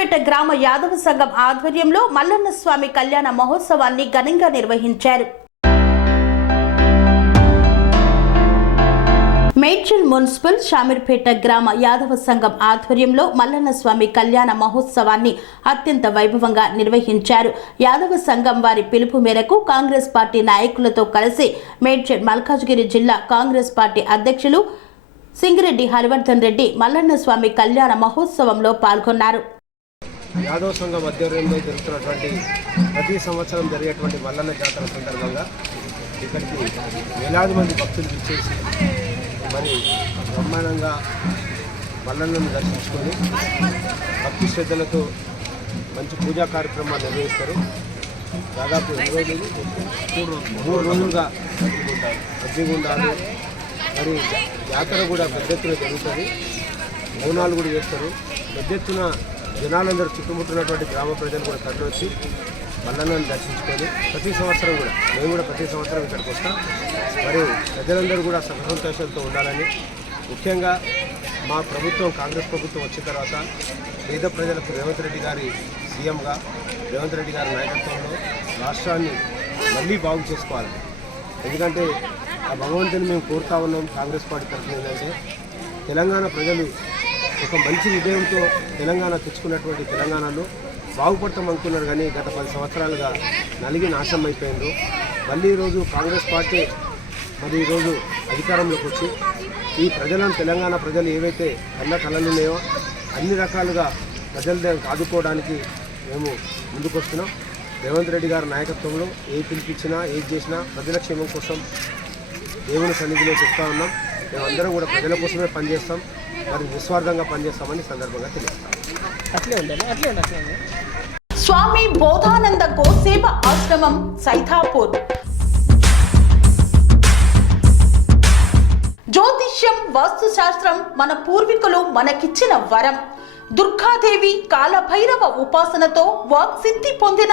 కొత్తపేట గ్రామ యాదవ సంఘం ఆధ్వర్యంలో మల్లన్న స్వామి కళ్యాణ మహోత్సవాన్ని ఘనంగా నిర్వహించారు. మేడ్చల్ మున్సిపల్ షామీర్పేట గ్రామ యాదవ సంఘం ఆధ్వర్యంలో మల్లన్న స్వామి కళ్యాణ మహోత్సవాన్ని అత్యంత వైభవంగా నిర్వహించారు. యాదవ సంఘం వారి పిలుపు మేరకు కాంగ్రెస్ పార్టీ నాయకులతో కలిసి మేడ్చల్ మల్కాజ్గిరి జిల్లా కాంగ్రెస్ పార్టీ అధ్యక్షులు సింగిరెడ్డి హరివర్ధన్ రెడ్డి మల్లన్న స్వామి కళ్యాణ మహోత్సవంలో పాల్గొన్నారు. యాదవ సంఘం ఆధ్వర్యంలో జరుగుతున్నటువంటి ప్రతి సంవత్సరం జరిగేటువంటి మల్లన్న జాతర సందర్భంగా ఇక్కడికి వేలాది మంది భక్తులు ఇచ్చేసి మరి బ్రహ్మాండంగా మల్లన్నను దర్శించుకొని భక్తి శ్రద్ధలతో మంచి పూజా కార్యక్రమాలు నిర్వహిస్తారు. దాదాపు ఎన్ని రోజులు? మూడు రోజులుగా మూడు రోజులుగా అగ్నిగుండాలు. మరి జాతర కూడా పెద్ద ఎత్తున జరుగుతుంది. బోనాలు కూడా చేస్తారు. పెద్ద ఎత్తున జనాలందరూ చుట్టుముట్టున్నటువంటి గ్రామ ప్రజలు కూడా తరలివచ్చి మల్లన్నను దర్శించుకొని ప్రతి సంవత్సరం కూడా మేము కూడా ప్రతి సంవత్సరం ఇక్కడికి వస్తాం. మరియు ప్రజలందరూ కూడా సుఖ సంతోషాలతో ఉండాలని. ముఖ్యంగా మా ప్రభుత్వం కాంగ్రెస్ ప్రభుత్వం వచ్చిన తర్వాత పేద ప్రజలకు రేవంత్ రెడ్డి గారి సీఎంగా రేవంత్ రెడ్డి గారి నాయకత్వంలో రాష్ట్రాన్ని మళ్ళీ బాగు చేసుకోవాలి. ఎందుకంటే ఆ భగవంతుని మేము కోరుతా ఉన్నాం కాంగ్రెస్ పార్టీ తరఫున ఏంటంటే తెలంగాణ ప్రజలు ఒక మంచి విజయంతో తెలంగాణ తెచ్చుకున్నటువంటి తెలంగాణలో బాగుపడతాం అనుకున్నారు కానీ గత పది సంవత్సరాలుగా నలిగి నాశనం అయిపోయిండ్రు. మళ్ళీ ఈరోజు కాంగ్రెస్ పార్టీ మరి ఈరోజు అధికారంలోకి వచ్చి ఈ ప్రజలను తెలంగాణ ప్రజలు ఏవైతే కన్న కళలున్నాయో అన్ని రకాలుగా ప్రజల ఆదుకోవడానికి మేము ముందుకొస్తున్నాం. రేవంత్ రెడ్డి గారి నాయకత్వంలో ఏ పిలిపించినా ఏది చేసినా ప్రజల క్షేమం కోసం దేవుని సన్నిధిలో చెప్తా ఉన్నాం. మేమందరం కూడా ప్రజల కోసమే పనిచేస్తాం మరి నిస్వార్థంగా పనిచేస్తామని సందర్భంగా తెలియస్తాం అట్లే ఉండాలి అట్లే ఉండాలి అట్లే ఉండాలి స్వామి బోధానంద గోసేవ ఆశ్రమం సైథాపూర్ జ్యోతిష్యం వాస్తుశాస్త్రం మన పూర్వీకులు మనకిచ్చిన వరం. దుర్గాదేవి కాలభైరవ ఉపాసనతో వాక్సిద్ధి పొందిన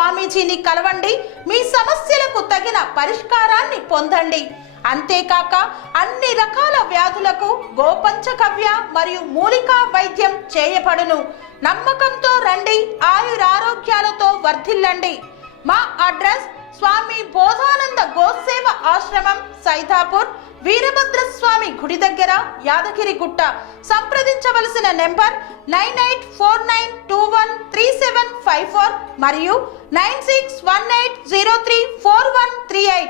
స్వామీజీని కలవండి. మీ సమస్యలకు తగిన పరిష్కారాన్ని పొందండి. అంతేకాక అన్ని రకాల వ్యాధులకు గోపంచకవ్య మరియు మూలికా వైద్యం చేయబడును. నమ్మకంతో రండి. ఆయురారోగ్యాలతో వర్ధిల్లండి. మా అడ్రస్ స్వామి బోధానంద గోసేవ ఆశ్రమం సైదాపూర్ వీరభద్ర స్వామి గుడి దగ్గర యాదగిరిగుట్ట. సంప్రదించవలసిన number nine eight four nine five four మరియు nine six one eight zero three four one three eight